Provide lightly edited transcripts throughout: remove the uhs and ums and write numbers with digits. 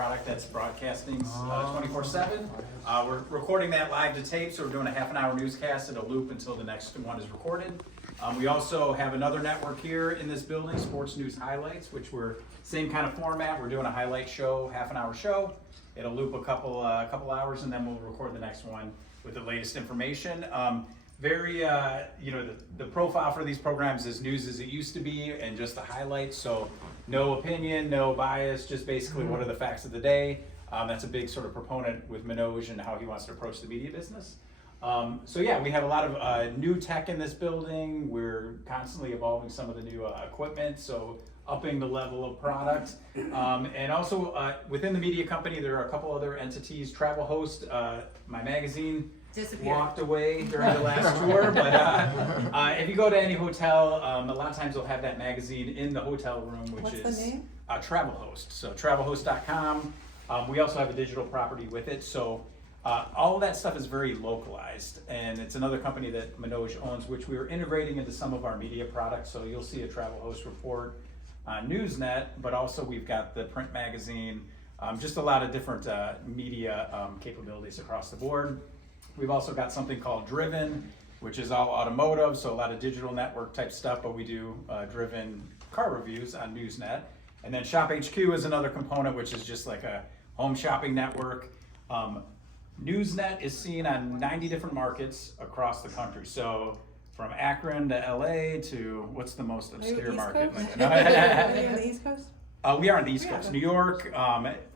product that's broadcasting 24/7. We're recording that live to tape, so we're doing a half-an-hour newscast. It'll loop until the next one is recorded. We also have another network here in this building, Sports News Highlights, which we're same kind of format. We're doing a highlight show, half-an-hour show. It'll loop a couple hours, and then we'll record the next one with the latest information. The profile for these programs is news as it used to be, and just the highlights. So no opinion, no bias, just basically what are the facts of the day. That's a big sort of proponent with Manoj and how he wants to approach the media business. We have a lot of new tech in this building. We're constantly evolving some of the new equipment, so upping the level of product. And also within the media company, there are a couple other entities. Travel Host, my magazine, walked away during the last tour, but if you go to any hotel, a lot of times they'll have that magazine in the hotel room, which What's is the name? Travel Host. So travelhost.com. We also have a digital property with it. So all of that stuff is very localized, and it's another company that Manoj owns, which we are integrating into some of our media products. So you'll see a Travel Host report on Newsnet, but also we've got the print magazine, just a lot of different media capabilities across the board. We've also got something called Driven, which is all automotive, so a lot of digital network type stuff, but we do driven car reviews on Newsnet. And then Shop HQ is another component, which is just like a home shopping network. Newsnet is seen on 90 different markets across the country. So from Akron to LA to what's the most obscure market? Are you on the East Coast? We are on the East Coast. New York,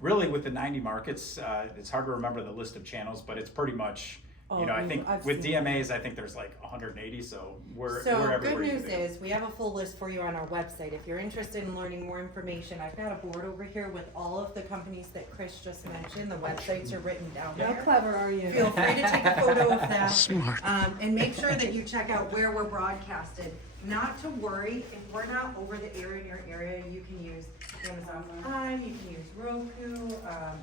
really with the 90 markets, it's hard to remember the list of channels, but it's pretty much, I think with DMAs, I think there's like 180, so we're everywhere. Good news is we have a full list for you on our website. If you're interested in learning more information, I've got a board over here with all of the companies that Chris just mentioned. The websites are written down there. How clever are you? Feel free to take a photo of that. Smart. And make sure that you check out where we're broadcasted. Not to worry, if we're not over the air in your area, you can use Amazon Prime, you can use Roku.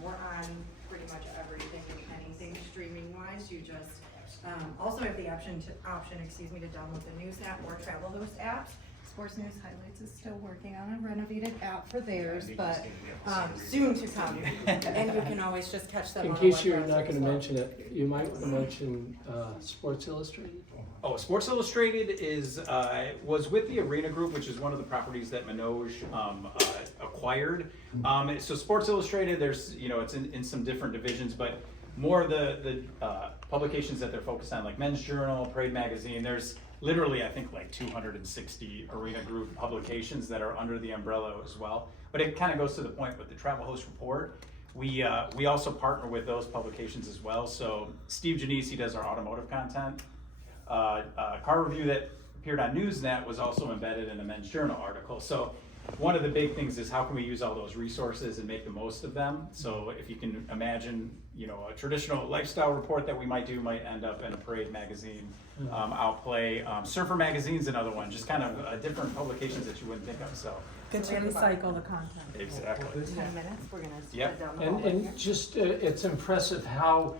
We're on pretty much everything and anything streaming wise. You just also have the option to download the Newsnet or Travel Host apps. Sports News Highlights is still working on a renovated app for theirs, but soon to come. And you can always just catch them In on case the you're web not browser going to as well. mention it, you might want to mention Sports Illustrated. Oh, Sports Illustrated was with the Arena Group, which is one of the properties that Manoj acquired. So Sports Illustrated, there's it's in some different divisions, but more of the publications that they're focused on, like Men's Journal, Parade Magazine. There's literally, I think, like 260 Arena Group publications that are under the umbrella as well. But it kind of goes to the point with the Travel Host report. We also partner with those publications as well. So Steve Janisi does our automotive content. Car review that appeared on Newsnet was also embedded in a Men's Journal article. So one of the big things is how can we use all those resources and make the most of them. So if you can imagine, a traditional lifestyle report that we might end up in a Parade magazine. I'll play Surfer Magazine's another one, just kind of different publications that you wouldn't think of. So Good to recycle the content. exactly. 10 minutes, we're gonna Yep. split down the hallway here. And just, it's impressive how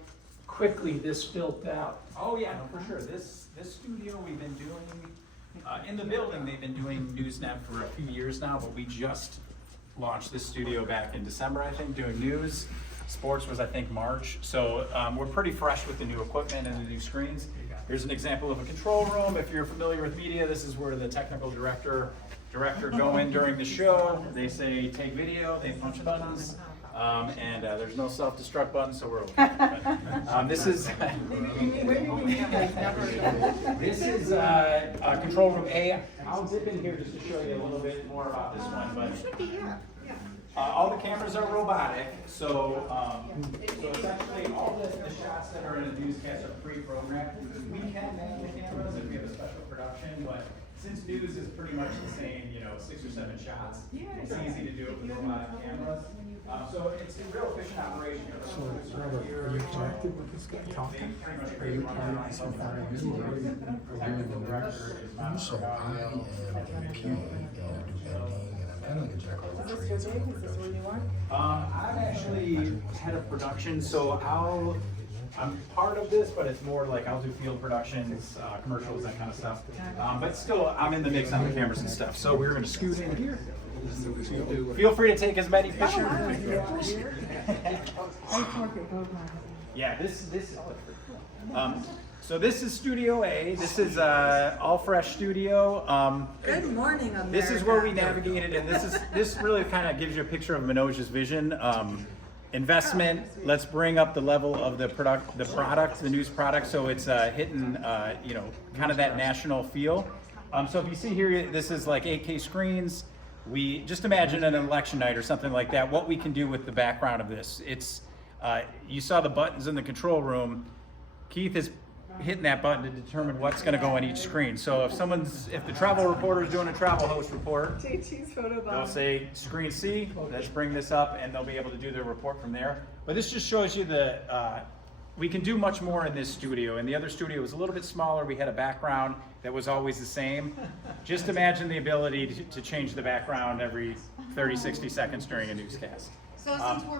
quickly this built out. Oh yeah, no, for sure. This studio we've been doing in the building. They've been doing Newsnet for a few years now, but we just launched this studio back in December, I think, doing news. Sports was, I think, March. So we're pretty fresh with the new equipment and the new screens. Here's an example of a control room. If you're familiar with media, this is where the technical director go in during the show. They say take video, they punch buttons. And there's no self-destruct button, so we're okay. But, this is control room A. I'll dip in here just to show you a little bit more about this one. But all the cameras are robotic, so essentially all the shots that are in a newscast are pre-programmed. We can man the cameras if we have a special production, but since news is pretty much the same, 6 or 7 shots, it's easy to do it with robotic cameras. So it's a real efficient operation. Robert, are you connected with this guy talking? Are you part of some kind of meeting? So I am in QA and do editing, and I'm kind of like a jack of all Is this trades. your gig? Is this where you are? I'm actually head of production, so I'm part of this, but it's more like I'll do field productions, commercials, that kind of stuff. But still, I'm in the mix on the cameras and stuff. So we're going to scoot in here. Feel free to take as many pictures. I used to work at Vogue magazine. Yeah, this is so this is Studio A. This is all fresh studio. Good morning, America. This is where we navigated, and this really kind of gives you a picture of Manoj's vision. Investment. Let's bring up the level of the news product, so it's hitting kind of that national feel. So if you see here, this is like 8K screens. We just imagine an election night or something like that. What we can do with the background of this. It's you saw the buttons in the control room. Keith is hitting that button to determine what's going to go on each screen. So if the travel reporter is doing a travel host report, they'll say screen C, let's bring this up, and they'll be able to do their report from there. But this just shows you we can do much more in this studio. And the other studio was a little bit smaller. We had a background that was always the same. Just imagine the ability to change the background every 30, 60 seconds during a newscast. So since we're